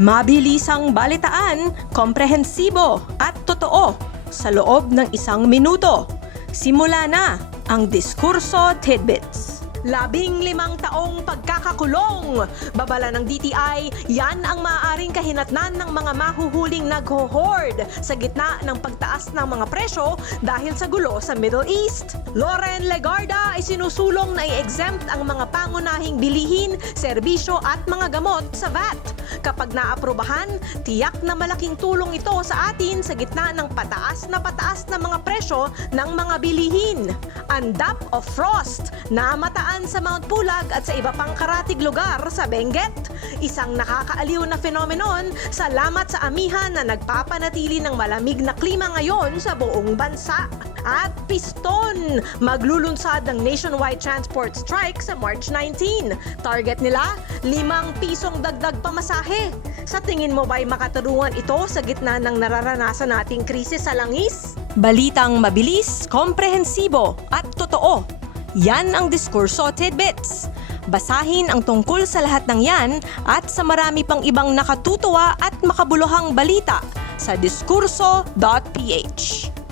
Mabilisang balitaan, komprehensibo at totoo sa loob ng 1 minuto. Simula na ang Diskurso Tidbits. 15 taong pagkakakulong. Babala ng DTI, yan ang maaaring kahinatnan ng mga mahuhuling nagho-hoard sa gitna ng pagtaas ng mga presyo dahil sa gulo sa Middle East. Loren Legarda ay sinusulong na i-exempt ang mga pangunahing bilihin, serbisyo at mga gamot sa VAT. Kapag naaprubahan, tiyak na malaking tulong ito sa atin sa gitna ng pataas na mga presyo ng mga bilihin. Andap of frost na mataan sa Mount Pulag at sa iba pang karatig lugar sa Benguet. Isang nakakaaliw na phenomenon, salamat sa amihan na nagpapanatili ng malamig na klima ngayon sa buong bansa. At piston, maglulunsad ng nationwide transport strike sa March 19. Target nila, 5 pisong dagdag pamasahe. Sa tingin mo ba'y makatarungan ito sa gitna ng nararanasan nating krisis sa langis? Balitang mabilis, komprehensibo at totoo. Yan ang Diskurso Tidbits. Basahin ang tungkol sa lahat ng yan at sa marami pang ibang nakatutuwa at makabuluhang balita sa diskurso.ph.